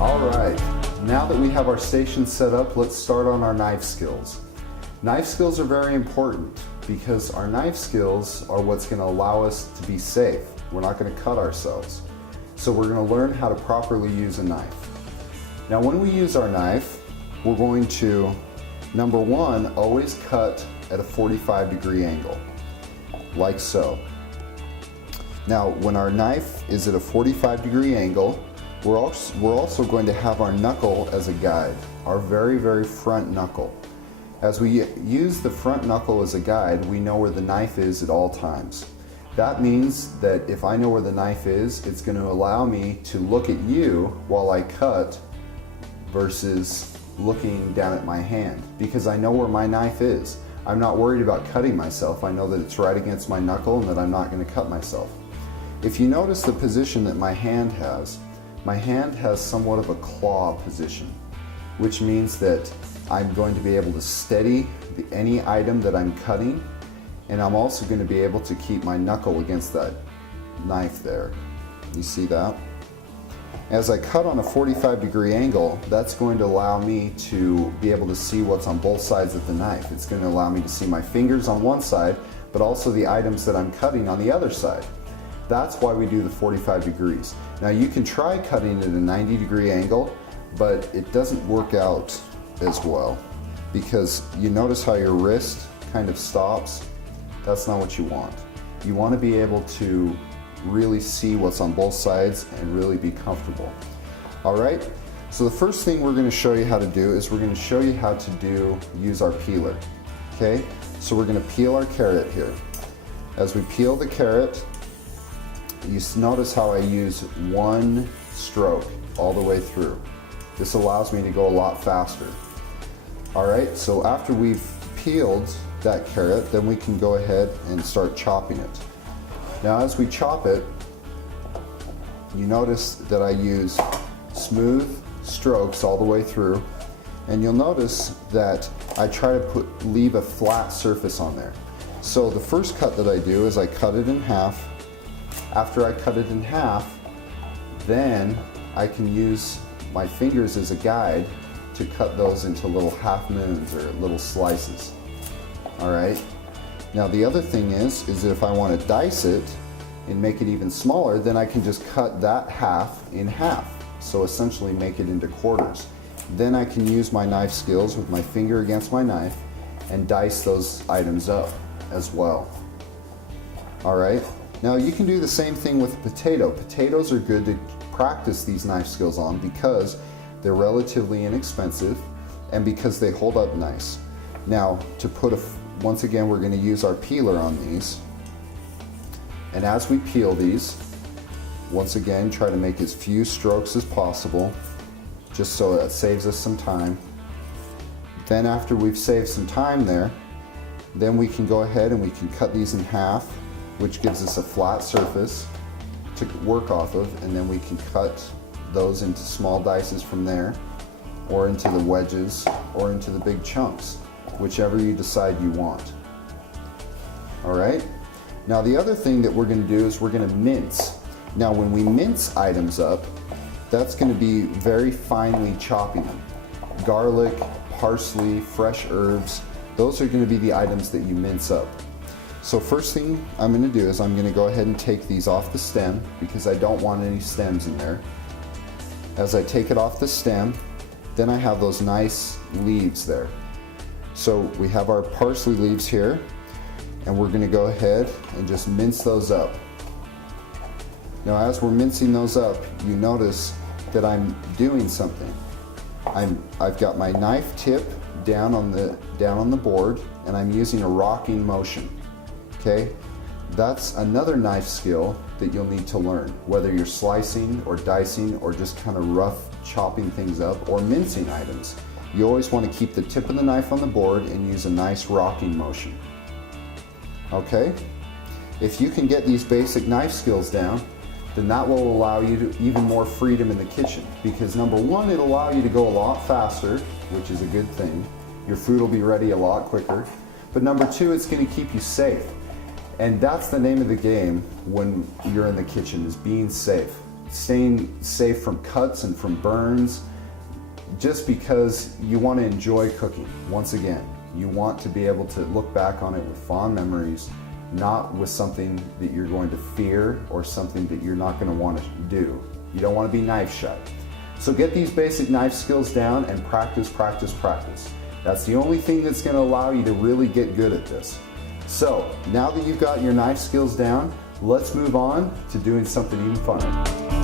All right, now that we have our station set up, let's start on our knife skills. Knife skills are very important because our knife skills are what's going to allow us to be safe. We're not going to cut ourselves. So we're going to learn how to properly use a knife. Now when we use our knife, we're going to, number one, always cut at a 45-degree angle, like so. Now when our knife is at a 45-degree angle, we're also going to have our knuckle as a guide, our very, very front knuckle. As we use the front knuckle as a guide, we know where the knife is at all times. That means that if I know where the knife is, it's going to allow me to look at you while I cut versus looking down at my hand, because I know where my knife is. I'm not worried about cutting myself. I know that it's right against my knuckle and that I'm not going to cut myself. If you notice the position that my hand has somewhat of a claw position, which means that I'm going to be able to steady any item that I'm cutting, and I'm also going to be able to keep my knuckle against that knife there. You see that? As I cut on a 45-degree angle, that's going to allow me to be able to see what's on both sides of the knife. It's going to allow me to see my fingers on one side, but also the items that I'm cutting on the other side. That's why we do the 45 degrees. Now you can try cutting at a 90-degree angle, but it doesn't work out as well, because you notice how your wrist kind of stops. That's not what you want. You want to be able to really see what's on both sides and really be comfortable. All right, so the first thing we're going to show you how to do is we're going to show you how to use our peeler. Okay, so we're going to peel our carrot here. As we peel the carrot, you notice how I use one stroke all the way through. This allows me to go a lot faster. All right, so after we've peeled that carrot, then we can go ahead and start chopping it. Now as we chop it, you notice that I use smooth strokes all the way through, and you'll notice that I try to leave a flat surface on there. So the first cut that I do is I cut it in half. After I cut it in half, then I can use my fingers as a guide to cut those into little half moons or little slices. All right. Now the other thing is that if I want to dice it and make it even smaller, then I can just cut that half in half. So essentially make it into quarters. Then I can use my knife skills with my finger against my knife and dice those items up as well. All right. Now you can do the same thing with a potato. Potatoes are good to practice these knife skills on because they're relatively inexpensive and because they hold up nice. Now once again, we're going to use our peeler on these. And as we peel these, once again, try to make as few strokes as possible, just so that saves us some time. Then after we've saved some time there, then we can go ahead and we can cut these in half, which gives us a flat surface to work off of, and then we can cut those into small dices from there, or into the wedges, or into the big chunks, whichever you decide you want. All right? Now the other thing that we're going to do is we're going to mince. Now when we mince items up, that's going to be very finely chopping them. Garlic, parsley, fresh herbs, those are going to be the items that you mince up. So first thing I'm going to do is I'm going to go ahead and take these off the stem because I don't want any stems in there. As I take it off the stem, then I have those nice leaves there. So we have our parsley leaves here, and we're going to go ahead and just mince those up. Now as we're mincing those up, you notice that I'm doing something. I've got my knife tip down on the board, and I'm using a rocking motion. Okay, that's another knife skill that you'll need to learn, whether you're slicing or dicing or just kind of rough chopping things up or mincing items. You always want to keep the tip of the knife on the board and use a nice rocking motion. Okay, if you can get these basic knife skills down, then that will allow you to even more freedom in the kitchen, because number one, it'll allow you to go a lot faster, which is a good thing. Your food will be ready a lot quicker. But number two, it's going to keep you safe. And that's the name of the game when you're in the kitchen, is being safe. staying safe from cuts and from burns, just because you want to enjoy cooking. Once again, you want to be able to look back on it with fond memories, not with something that you're going to fear or something that you're not going to want to do. You don't want to be knife shy. So get these basic knife skills down and practice, practice, practice. That's the only thing that's going to allow you to really get good at this. So now that you've got your knife skills down, let's move on to doing something even funner.